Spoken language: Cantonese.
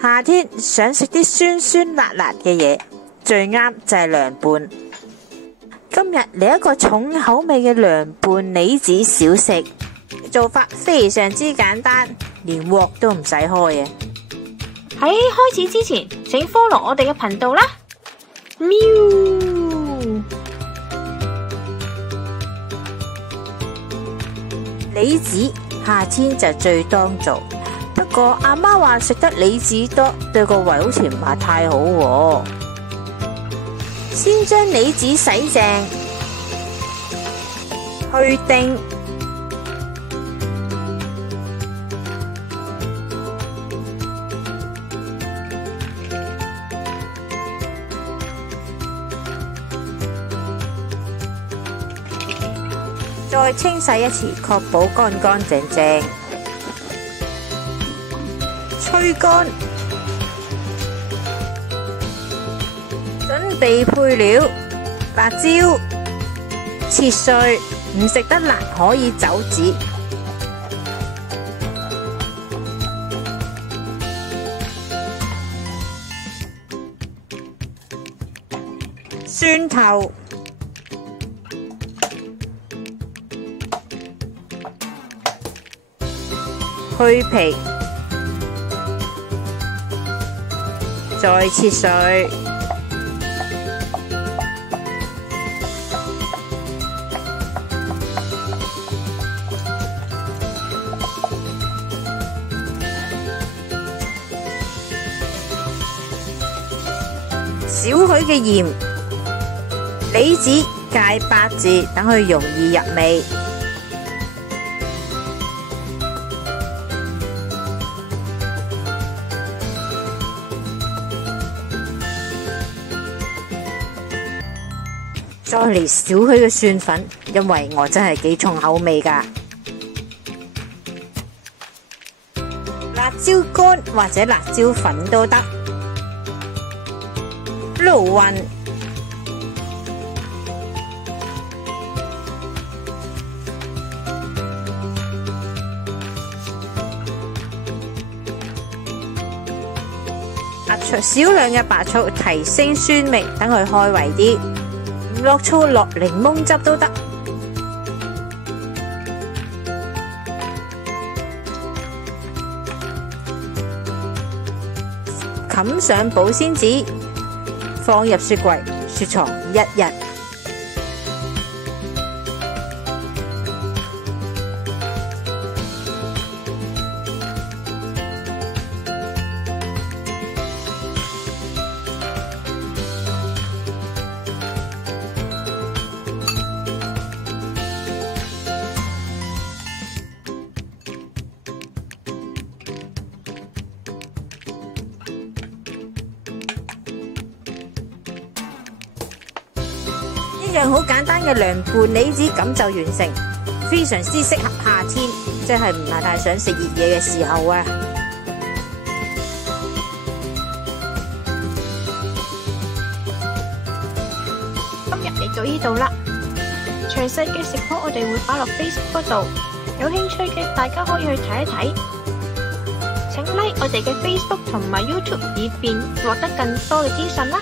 夏天想食啲酸酸辣辣嘅嘢，最啱就係涼拌。今日嚟一個重口味嘅涼拌李子小食，做法非常之簡單，連鑊都唔使開嘅。喺開始之前，請 follow 我哋嘅頻道啦。喵！李子夏天就最當造，不過阿媽話食得李子多對個胃好似唔係太好喎。先將李子洗淨，去丁，再清洗一次，確保乾乾淨淨。吹乾，準備配料：辣椒切碎，唔食得辣可以走籽。蒜頭。去皮，再切碎，少許嘅鹽，李子界8字，等佢容易入味。再嚟少許嘅蒜粉，因為我真係幾重口味㗎。辣椒乾或者辣椒粉都得。撈勻，少量嘅白醋提升酸味，等佢開胃啲。唔落醋落檸檬汁都得。冚上保鮮紙，放入雪櫃雪藏1日。一樣好簡單嘅涼拌李子咁就完成，非常之適合夏天，即係唔係太想食熱嘢嘅時候啊！今日嚟到呢度啦，詳細嘅食譜我哋會擺落 Facebook 嗰度，有興趣嘅大家可以去睇一睇。請 like 我哋嘅 Facebook 同埋 YouTube，以便獲得更多嘅資訊啦！